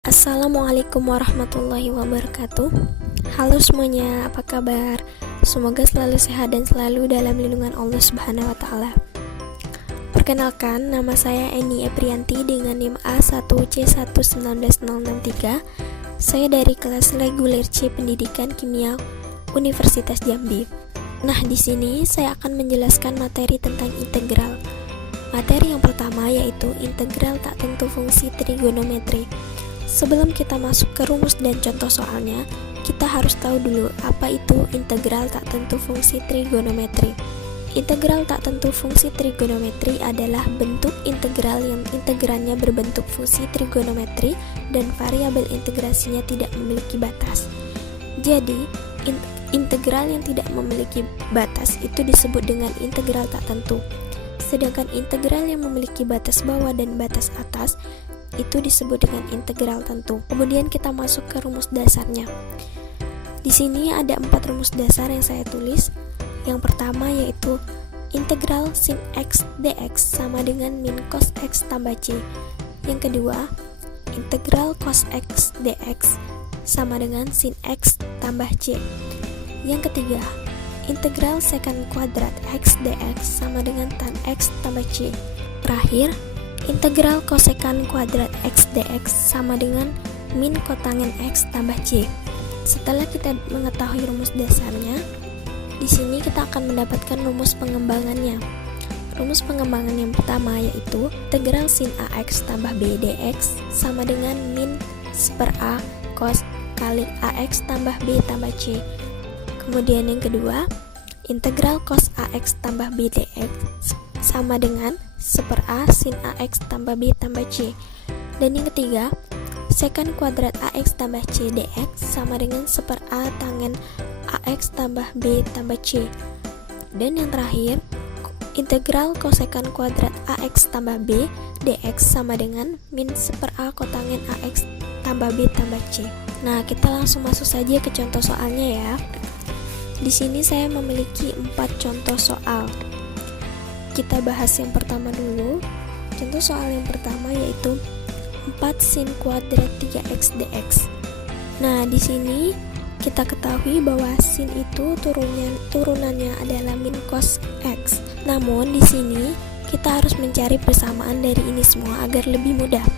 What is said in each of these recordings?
Assalamualaikum warahmatullahi wabarakatuh. Halo semuanya, apa kabar? Semoga selalu sehat dan selalu dalam lindungan Allah Subhanahu wa taala. Perkenalkan, nama saya Eni Eprianti dengan NIM A1C1196063. Saya dari kelas reguler C Pendidikan Kimia Universitas Jambi. Nah, di sini saya akan menjelaskan materi tentang integral. Materi yang pertama yaitu integral tak tentu fungsi trigonometri. Sebelum kita masuk ke rumus dan contoh soalnya, kita harus tahu dulu apa itu integral tak tentu fungsi trigonometri. Integral tak tentu fungsi trigonometri adalah bentuk integral yang integrannya berbentuk fungsi trigonometri dan variabel integrasinya tidak memiliki batas. Jadi, integral yang tidak memiliki batas itu disebut dengan integral tak tentu. Sedangkan integral yang memiliki batas bawah dan batas atas itu disebut dengan integral tentu. Kemudian kita masuk ke rumus dasarnya. Di sini ada 4 rumus dasar yang saya tulis. Yang pertama yaitu integral sin x dx sama dengan min cos x tambah c. Yang kedua, integral cos x dx sama dengan sin x tambah c. Yang ketiga, integral secant kuadrat x dx sama dengan tan x tambah c. Terakhir, integral kosekan kuadrat x dx sama dengan min kotangen x tambah c. Setelah kita mengetahui rumus dasarnya, di sini kita akan mendapatkan rumus pengembangannya. Rumus pengembangan yang pertama yaitu integral sin ax tambah b dx sama dengan min 1/a cos kali ax tambah b tambah c. Kemudian yang kedua, integral cos ax tambah b dx sama dengan 1/a sin ax tambah b tambah c. Dan yang ketiga, secant kuadrat ax tambah c dx sama dengan 1/a tangen ax tambah b tambah c. Dan yang terakhir, integral kosekan kuadrat ax tambah b dx sama dengan min 1/a kotangen ax tambah b tambah c. Nah, kita langsung masuk saja ke contoh soalnya ya. Di sini saya memiliki 4 contoh soal. Kita bahas yang pertama dulu. Contoh soal yang pertama yaitu 4 sin kuadrat 3x dx. Nah, di sini kita ketahui bahwa sin itu turunannya adalah min cos x. Namun di sini kita harus mencari persamaan dari ini semua agar lebih mudah.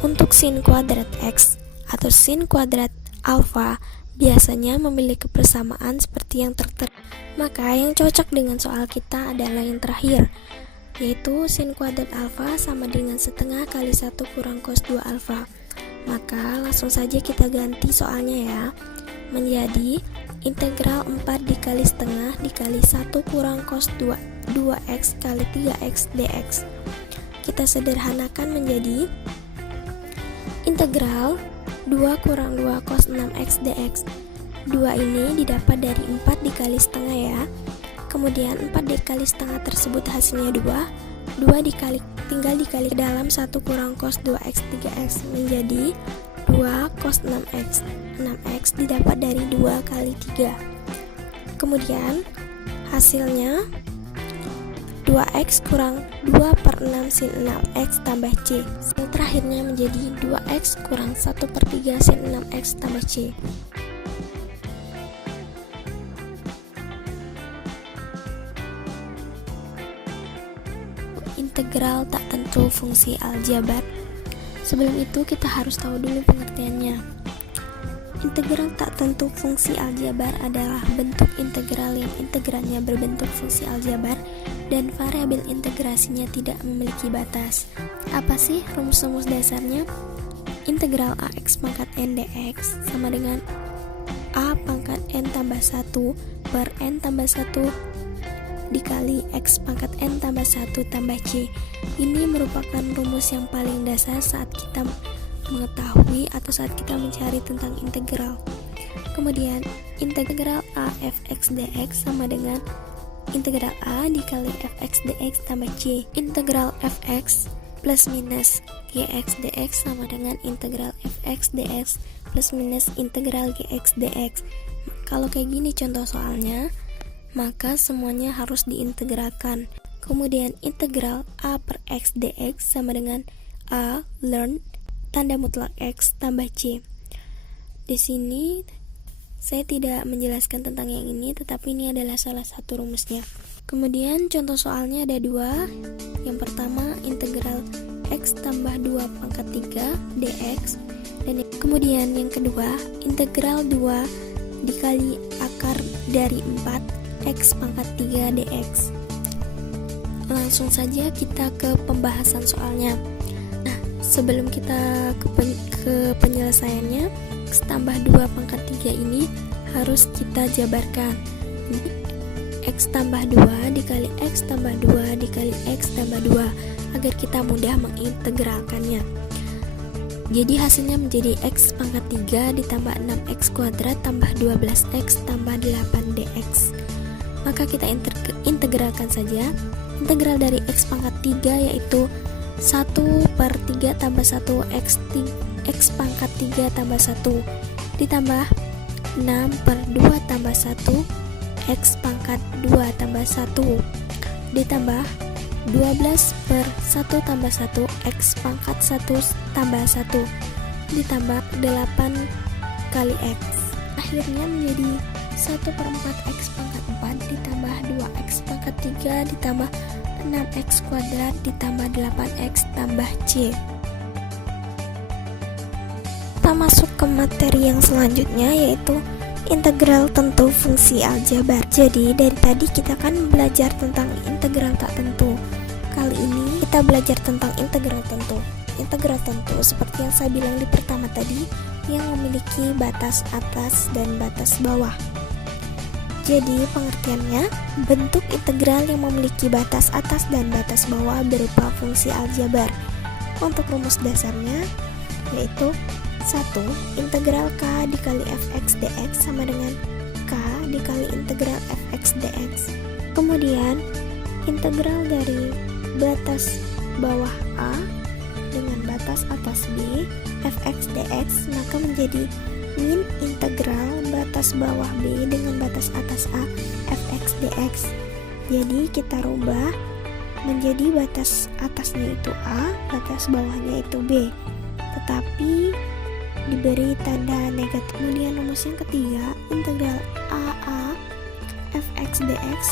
Untuk sin kuadrat x atau sin kuadrat alfa biasanya memiliki persamaan seperti yang tertera. Maka yang cocok dengan soal kita adalah yang terakhir, yaitu sin kuadrat alfa sama dengan setengah kali 1 kurang cos 2 alfa. Maka langsung saja kita ganti soalnya ya, menjadi integral 4 dikali setengah dikali 1 kurang cos 2x kali 3x dx. Kita sederhanakan menjadi integral 2 kurang 2 cos 6x dx. 2 ini didapat dari 4 dikali setengah ya. Kemudian 4 dikali setengah tersebut hasilnya 2. 2 tinggal dikali ke dalam 1 kurang cos 2x 3x menjadi 2 cos 6x. 6x didapat dari 2 kali 3. Kemudian hasilnya 2x kurang 2/6 sin 6x tambah c. Yang terakhirnya menjadi 2x kurang 1/3 sin 6x tambah c. Integral tak tentu fungsi aljabar. Sebelum itu kita harus tahu dulu pengertiannya. Integral tak tentu fungsi aljabar adalah bentuk integral yang integrannya berbentuk fungsi aljabar dan variabel integrasinya tidak memiliki batas. Apa sih rumus-rumus dasarnya? Integral ax pangkat n dx sama dengan a pangkat n tambah 1 per n tambah 1 dikali x pangkat n tambah 1 tambah c. Ini merupakan rumus yang paling dasar saat kita mengetahui atau saat kita mencari tentang integral. Kemudian integral a fx dx sama dengan integral a dikali fx dx tambah c. Integral fx plus minus gx dx sama dengan integral fx dx plus minus integral gx dx. Kalau kayak gini contoh soalnya, maka semuanya harus diintegralkan. Kemudian integral a per x dx sama dengan a ln tanda mutlak X tambah C. Di sini saya tidak menjelaskan tentang yang ini, tetapi ini adalah salah satu rumusnya. Kemudian contoh soalnya ada dua. Yang pertama integral X tambah 2 pangkat 3 dx, dan kemudian yang kedua integral 2 dikali akar dari 4 X pangkat 3 dx. Langsung saja kita ke pembahasan soalnya. Nah, sebelum kita ke penyelesaiannya, X tambah 2 pangkat 3 ini harus kita jabarkan. Jadi, X tambah 2 dikali X tambah 2 dikali X tambah 2 agar kita mudah mengintegralkannya. Jadi hasilnya menjadi X pangkat 3 ditambah 6X kuadrat tambah 12X tambah 8 dx. Maka kita integralkan saja. Integral dari X pangkat 3 yaitu 1/3 tambah 1 X pangkat 3 tambah 1 ditambah 6/2 tambah 1 X pangkat 2 tambah 1 ditambah 12/1 tambah 1 X pangkat 1 tambah 1 ditambah 8 kali X. Akhirnya menjadi 1/4 X pangkat 4 ditambah 2X pangkat 3 ditambah 6X kuadrat ditambah 8X tambah C. Kita masuk ke materi yang selanjutnya, yaitu integral tentu fungsi aljabar. Jadi dari tadi kita kan belajar tentang integral tak tentu. Kali ini kita belajar tentang integral tentu. Integral tentu seperti yang saya bilang di pertama tadi, yang memiliki batas atas dan batas bawah. Jadi pengertiannya, bentuk integral yang memiliki batas atas dan batas bawah berupa fungsi aljabar. Untuk rumus dasarnya yaitu 1. Integral K dikali fx dx sama dengan K dikali integral fx dx. Kemudian integral dari batas bawah A dengan batas atas B fx dx, maka menjadi min integral batas bawah B dengan batas atas A fx dx. Jadi kita rubah menjadi batas atasnya itu A, batas bawahnya itu B, tetapi diberi tanda negatif. Kemudian rumus yang ketiga, integral AA fx dx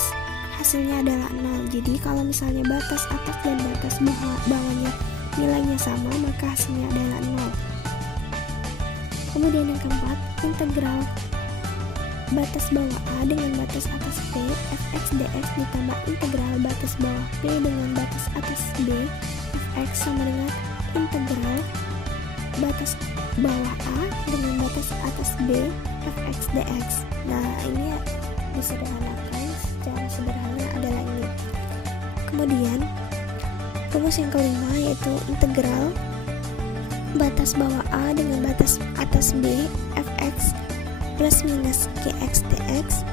hasilnya adalah 0. Jadi kalau misalnya batas atas dan batas bawahnya nilainya sama, maka hasilnya adalah 0. Kemudian yang keempat, integral batas bawah A dengan batas atas P fx dx ditambah integral batas bawah P dengan batas atas B fx sama dengan integral batas bawah A dengan batas atas B fx dx. Nah, ini disederhanakan secara sederhana adalah ini. Kemudian rumus yang kelima yaitu integral batas bawah A dengan batas atas B fx plus minus gx dx.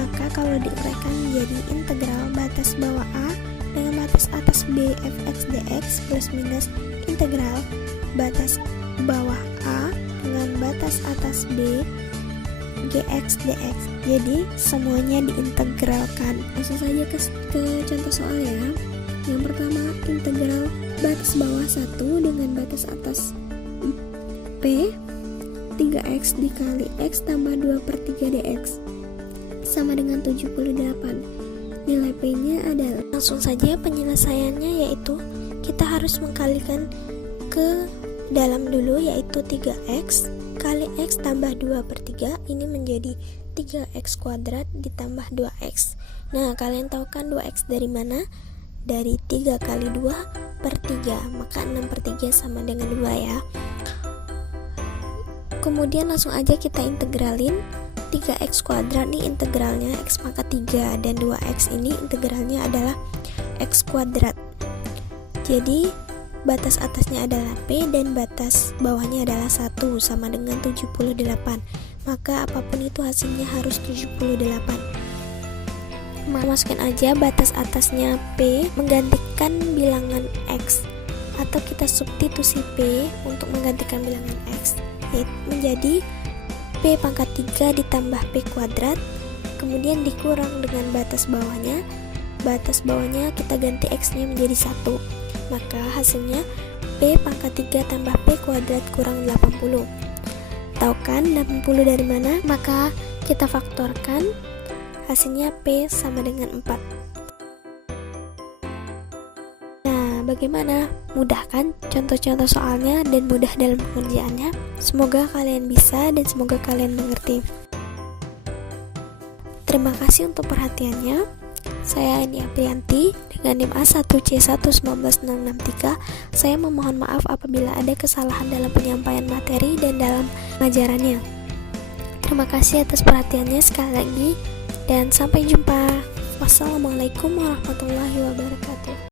Maka kalau diuraikan menjadi integral batas bawah A dengan batas atas B fx dx plus minus integral batas bawah A dengan batas atas B gx dx. Jadi semuanya diintegralkan. Langsung saja ke contoh soal ya. Yang pertama, integral batas bawah 1 dengan batas atas P 3x dikali x tambah 2/3 dx sama dengan 78. Nilai P-nya adalah, langsung saja penyelesaiannya yaitu kita harus mengkalikan ke dalam dulu, yaitu 3x kali x tambah 2/3 ini menjadi 3x kuadrat ditambah 2x. Nah, kalian tahu kan 2x dari mana? Dari 3 kali 2/3, maka 6/3 sama dengan 2 ya. Kemudian langsung aja kita integralin. 3x kuadrat nih integralnya x pangkat 3 dan 2x ini integralnya adalah x kuadrat. Jadi batas atasnya adalah P dan batas bawahnya adalah 1 sama dengan 78. Maka apapun itu hasilnya harus 78. Masukkan aja batas atasnya P menggantikan bilangan X, atau kita substitusi P untuk menggantikan bilangan X, yaitu menjadi P pangkat 3 ditambah P kuadrat, kemudian dikurang dengan batas bawahnya kita ganti X nya menjadi 1, maka hasilnya P pangkat 3 tambah P kuadrat kurang 80. Tahu kan 80 dari mana? Maka kita faktorkan, hasilnya P sama dengan 4. Nah, bagaimana? Mudah kan contoh-contoh soalnya dan mudah dalam pengerjaannya? Semoga kalian bisa dan semoga kalian mengerti. Terima kasih untuk perhatiannya. Saya Eni Aprianti dengan NIM A1C11963. Saya memohon maaf apabila ada kesalahan dalam penyampaian materi dan dalam pengajarannya. Terima kasih atas perhatiannya sekali lagi dan sampai jumpa. Wassalamualaikum warahmatullahi wabarakatuh.